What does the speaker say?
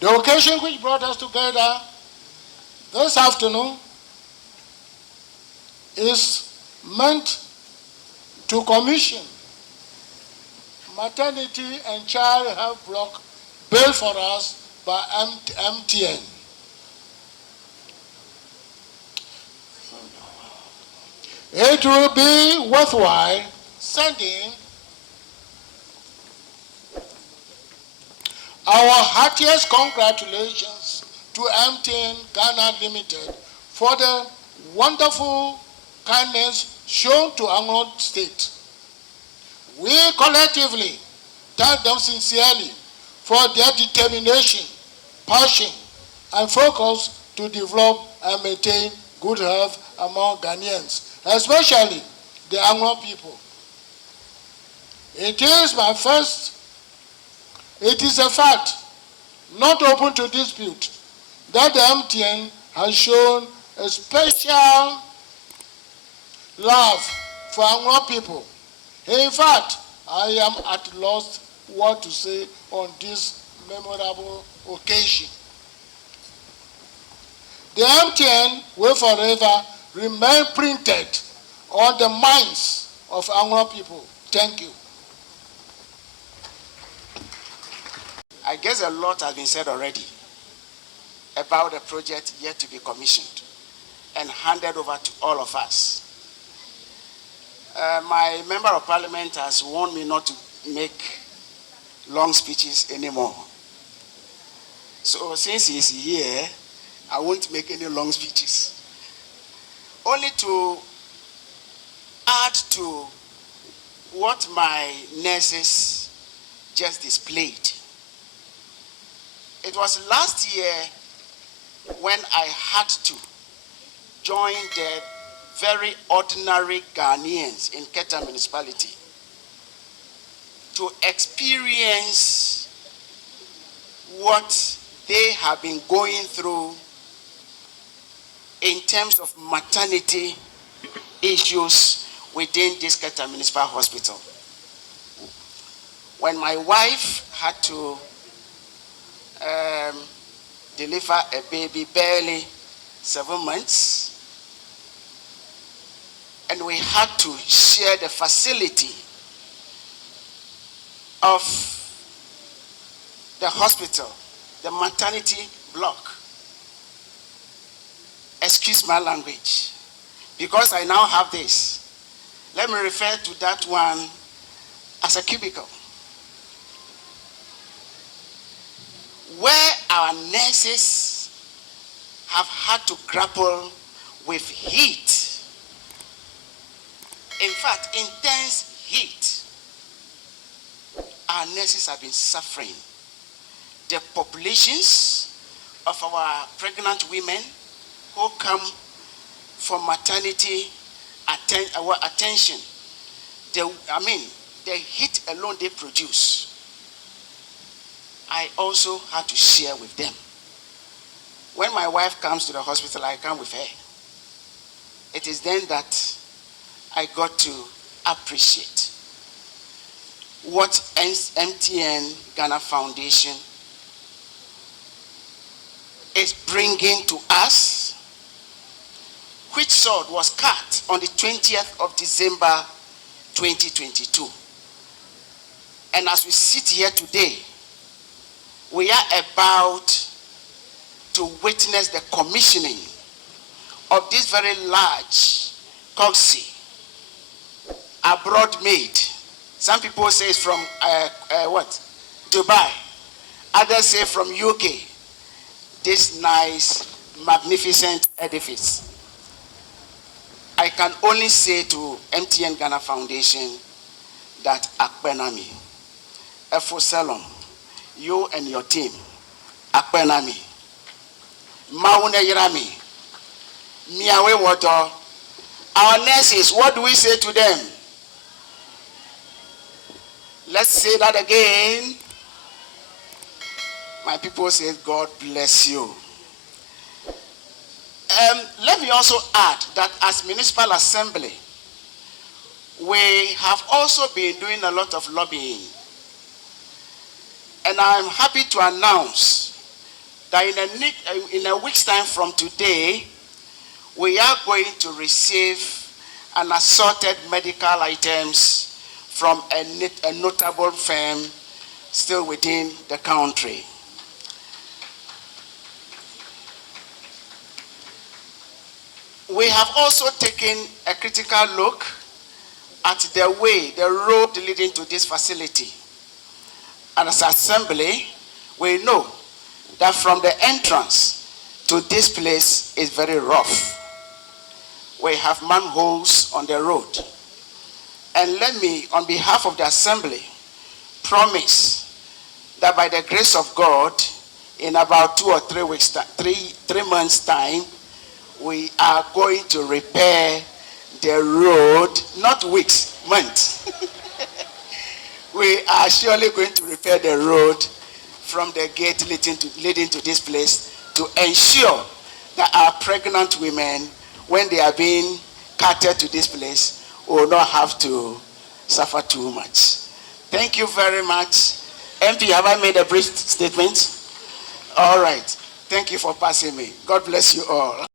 The occasion which brought us together this afternoon is meant to commission maternity and child health block built for us by MTN. It will be worthwhile sending our heartiest congratulations to MTN Ghana Limited for the wonderful kindness shown to Anlo State. We collectively thank them sincerely for their determination, passion, and focus to develop and maintain good health among Ghanaians, especially the Anlo people. It is a fact, not open to dispute, that the MTN has shown a special love for Anlo people. In fact, I am at loss what to say on this memorable occasion. The MTN will forever remain printed on the minds of Anlo people. Thank you. I guess a lot has been said already about the project yet to be commissioned and handed over to all of us. My member of parliament has warned me not to make long speeches anymore. So since he's here, I won't make any long speeches. Only to add to what my nurses just displayed. It was last year when I had to join the very ordinary Ghanaians in Keta municipality to experience what they have been going through in terms of maternity issues within this Keta Municipal Hospital. When my wife had to deliver a baby barely 7 months, and we had to share the facility of the hospital, the maternity block. Excuse my language, because I now have this. Let me refer to that one as a cubicle, where our nurses have had to grapple with heat. In fact, intense heat. Our nurses have been suffering. The populations of our pregnant women who come for maternity attention, the heat alone they produce, I also had to share with them. When my wife comes to the hospital, I come with her. It is then that I got to appreciate what MTN Ghana Foundation is bringing to us, which sword was cut on the 20th of December 2022. And as we sit here today, we are about to witness the commissioning of this very large coxswain, abroad made. Some people say it's from Dubai. Others say from UK. This nice, magnificent edifice. I can only say to MTN Ghana Foundation that Akbenami, Efo Salom, you and your team, Akbenami, Maune Yerami, Miawe Water, our nurses, what do we say to them? Let's say that again. My people say, God bless you. Let me also add that as Municipal Assembly, we have also been doing a lot of lobbying. And I'm happy to announce that in a week's time from today, we are going to receive an assorted medical items from a notable firm still within the country. We have also taken a critical look at the road leading to this facility. And as assembly, we know that from the entrance to this place is very rough. We have manholes on the road. And let me, on behalf of the assembly, promise that by the grace of God, in about 2 or 3 weeks, 3 months' time, we are going to repair the road, not weeks, months. We are surely going to repair the road from the gate leading to this place to ensure that our pregnant women, when they are being carted to this place, will not have to suffer too much. Thank you very much. MP, have I made a brief statement? All right. Thank you for passing me. God bless you all.